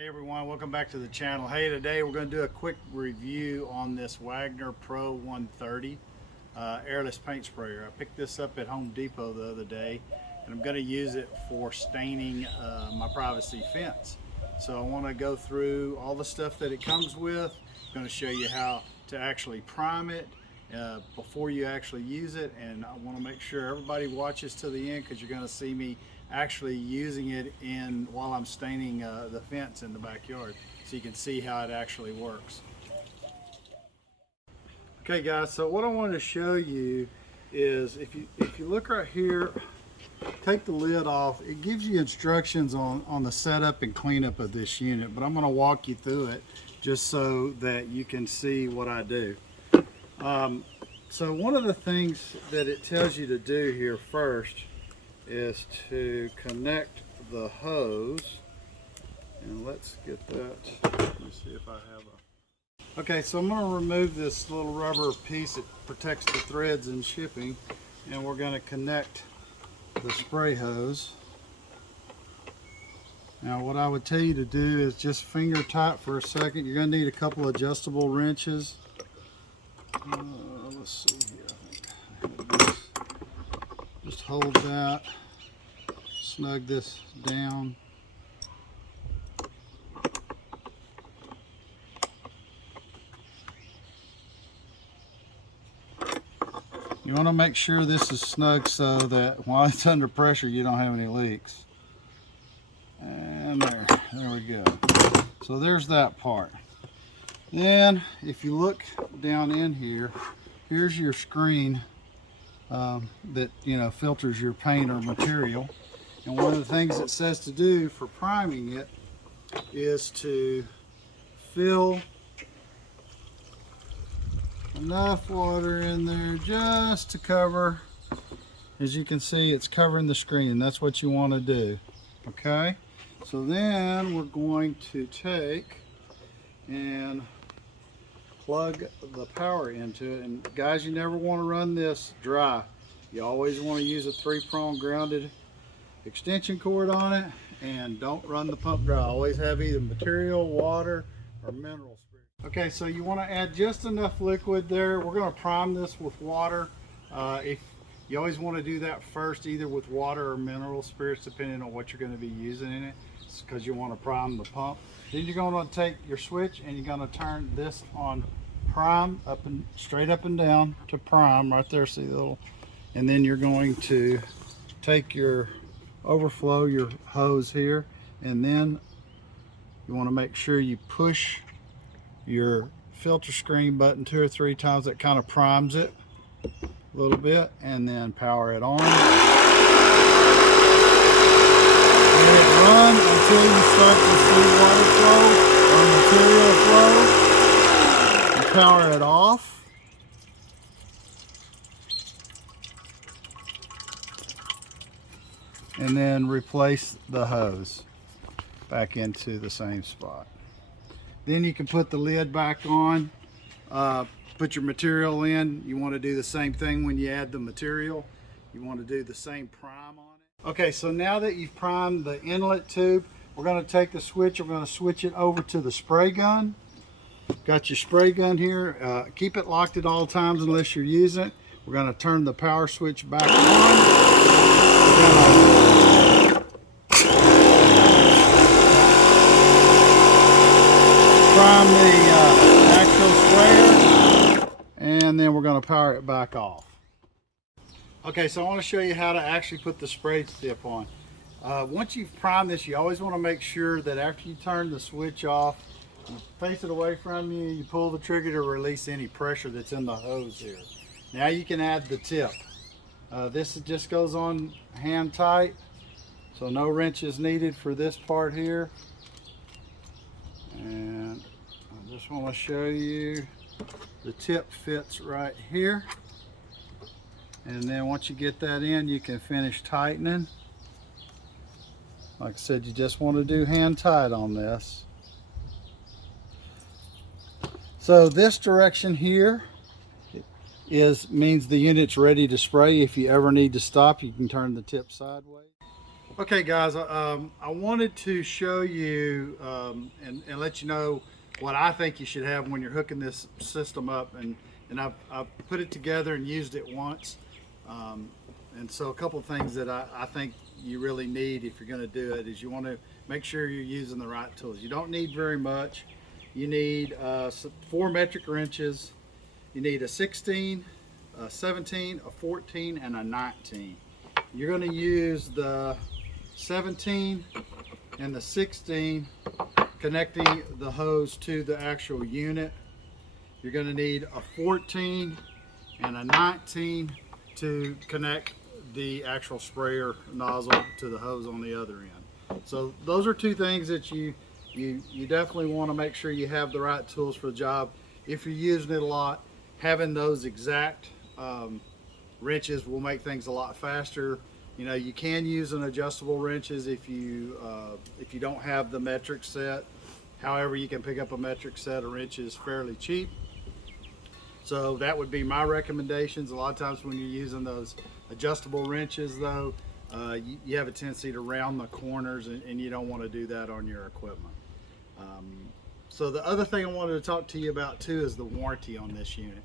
Hey everyone, welcome back to the channel. Hey, today we're going to do a quick review on this Wagner Pro 130 airless paint sprayer. I picked this up at Home Depot the other day and I'm going to use it for staining my privacy fence. So I want to go through all the stuff that it comes with. I'm going to show you how to actually prime it before you actually use it, and I want to make sure everybody watches to the end because you're going to see me actually using it while I'm staining the fence in the backyard, so you can see how it actually works. Okay guys, so what I want to show you is if you look right here, take the lid off. It gives you instructions on the setup and cleanup of this unit, but I'm going to walk you through it just so that you can see what I do. So one of the things that it tells you to do here first is to connect the hose, and let's get that. Let me see if I have a. Okay, so I'm going to remove this little rubber piece that protects the threads in shipping, and we're going to connect the spray hose. Now what I would tell you to do is just finger tight for a second. You're going to need a couple adjustable wrenches. Let's see here. I think I have this. Just hold that, snug this down. You want to make sure this is snug so that while it's under pressure you don't have any leaks. And there we go. So there's that part. Then if you look down in here, here's your screen that filters your paint or material. And one of the things it says to do for priming it is to fill enough water in there just to cover. As you can see, it's covering the screen. That's what you want to do. Okay, so then we're going to take and plug the power into it. And guys, you never want to run this dry. You always want to use a 3-prong grounded extension cord on it, and don't run the pump dry. Always have either material, water, or mineral spirits. Okay, so you want to add just enough liquid there. We're going to prime this with water. If you always want to do that first, either with water or mineral spirits, depending on what you're going to be using in it, because you want to prime the pump. Then you're going to take your switch and you're going to turn this on prime, straight up and down to prime right there. See the little, and then you're going to take your overflow, your hose here, and then you want to make sure you push your filter screen button 2 or 3 times. That kind of primes it a little bit, and then power it on. Let it run until you start to see water flow or material flow. And power it off. And then replace the hose back into the same spot. Then you can put the lid back on, put your material in. You want to do the same thing when you add the material. You want to do the same prime on it. Okay, so now that you've primed the inlet tube, we're going to take the switch, we're going to switch it over to the spray gun. Got your spray gun here. Keep it locked at all times unless you're using it. We're going to turn the power switch back on. Prime the actual sprayer, and then we're going to power it back off. Okay, so I want to show you how to actually put the spray tip on. Once you've primed this, you always want to make sure that after you turn the switch off, you face it away from you, you pull the trigger to release any pressure that's in the hose here. Now you can add the tip. This just goes on hand tight, so no wrench is needed for this part here. And I just want to show you the tip fits right here. And then once you get that in, you can finish tightening. Like I said, you just want to do hand tight on this. So this direction here means the unit's ready to spray. If you ever need to stop, you can turn the tip sideways. Okay guys, I wanted to show you and let you know what I think you should have when you're hooking this system up, and I've put it together and used it once, and so a couple of things that I think you really need if you're going to do it is you want to make sure you're using the right tools. You don't need very much. You need 4 metric wrenches. You need a 16, a 17, a 14, and a 19. You're going to use the 17 and the 16 connecting the hose to the actual unit. You're going to need a 14 and a 19 to connect the actual sprayer nozzle to the hose on the other end. So those are 2 things that you definitely want to make sure you have the right tools for the job. If you're using it a lot, having those exact wrenches will make things a lot faster. You know, you can use an adjustable wrenches if you don't have the metric set. However, you can pick up a metric set of wrenches fairly cheap. So that would be my recommendations. A lot of times when you're using those adjustable wrenches though, you have a tendency to round the corners, and you don't want to do that on your equipment. So the other thing I wanted to talk to you about too is the warranty on this unit.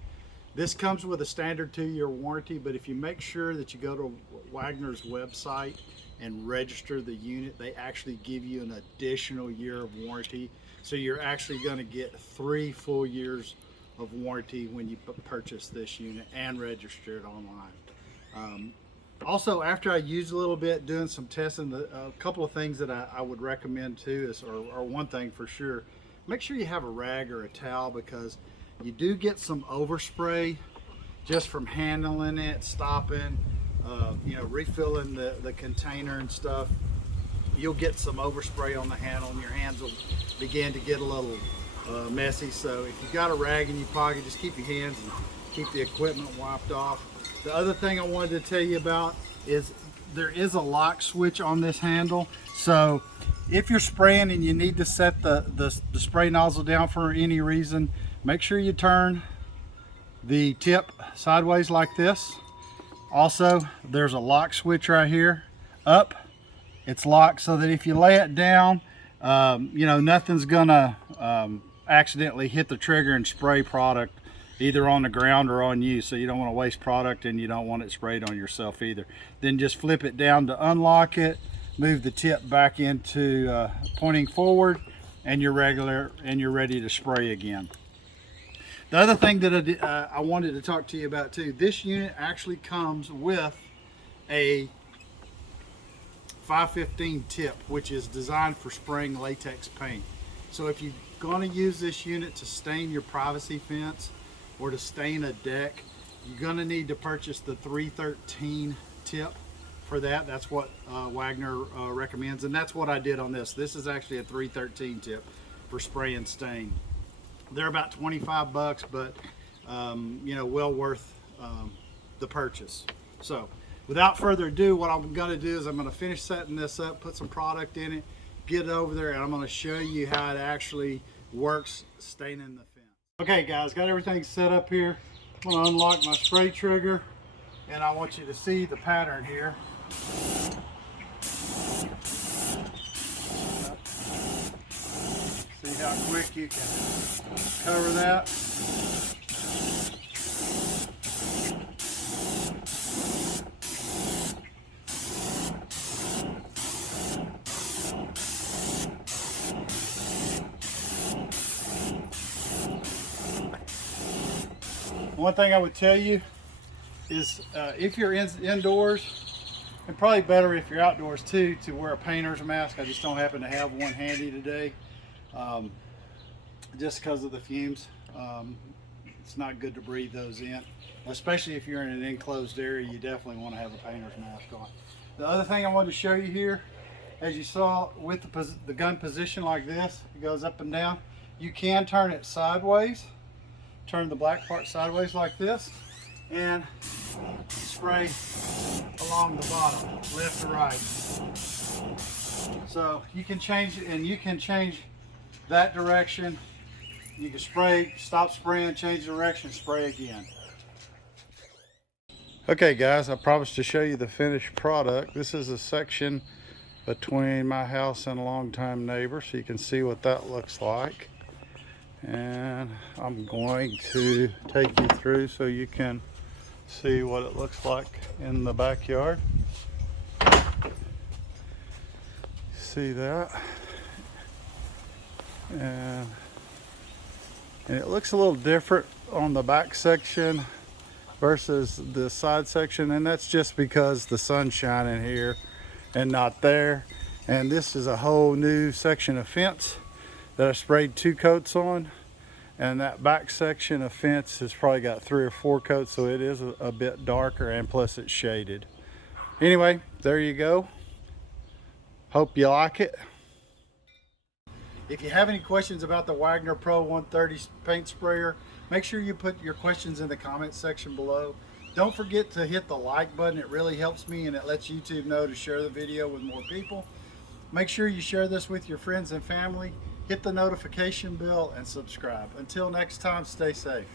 This comes with a standard 2-year warranty, but if you make sure that you go to Wagner's website and register the unit, they actually give you an additional year of warranty. So you're actually going to get 3 full years of warranty when you purchase this unit and register it online. Also, after I use a little bit doing some testing, a couple of things that I would recommend too is, or one thing for sure, make sure you have a rag or a towel, because you do get some overspray just from handling it, stopping, you know, refilling the container and stuff. You'll get some overspray on the handle, and your hands will begin to get a little messy. So if you've got a rag in your pocket, just keep your hands and keep the equipment wiped off. The other thing I wanted to tell you about is there is a lock switch on this handle. So if you're spraying and you need to set the spray nozzle down for any reason, make sure you turn the tip sideways like this. Also, there's a lock switch right here. Up, it's locked so that if you lay it down, you know, nothing's gonna accidentally hit the trigger and spray product either on the ground or on you. So you don't want to waste product, and you don't want it sprayed on yourself either. Then just flip it down to unlock it, move the tip back into pointing forward, and you're ready to spray again. The other thing that I wanted to talk to you about too, this unit actually comes with a 515 tip, which is designed for spraying latex paint. So if you're going to use this unit to stain your privacy fence or to stain a deck, you're going to need to purchase the 313 tip for that. That's what Wagner recommends, and that's what I did on this. This is actually a 313 tip for spray and stain. They're about 25 bucks, but you know, well worth the purchase. So without further ado, what I'm going to do is I'm going to finish setting this up, put some product in it, get it over there, and I'm going to show you how it actually works staining the fence. Okay guys, got everything set up here. I'm going to unlock my spray trigger, and I want you to see the pattern here. See how quick you can cover that. One thing I would tell you is if you're indoors, and probably better if you're outdoors too, to wear a painter's mask. I just don't happen to have one handy today, just because of the fumes. It's not good to breathe those in, especially if you're in an enclosed area. You definitely want to have a painter's mask on. The other thing I wanted to show you here, as you saw with the gun position like this, it goes up and down. You can turn it sideways, turn the black part sideways like this, and spray along the bottom, left to right. So you can change it, and you can change that direction. You can spray, stop spraying, change direction, spray again. Okay guys, I promised to show you the finished product. This is a section between my house and a longtime neighbor, so you can see what that looks like. And I'm going to take you through so you can see what it looks like in the backyard. See that? And it looks a little different on the back section versus the side section, and that's just because the sun's shining here and not there. And this is a whole new section of fence that I sprayed 2 coats on, and that back section of fence has probably got 3 or 4 coats, so it is a bit darker, and plus it's shaded. Anyway, there you go. Hope you like it. If you have any questions about the Wagner Pro 130 paint sprayer, make sure you put your questions in the comment section below. Don't forget to hit the like button. It really helps me, and it lets YouTube know to share the video with more people. Make sure you share this with your friends and family. Hit the notification bell and subscribe. Until next time, stay safe.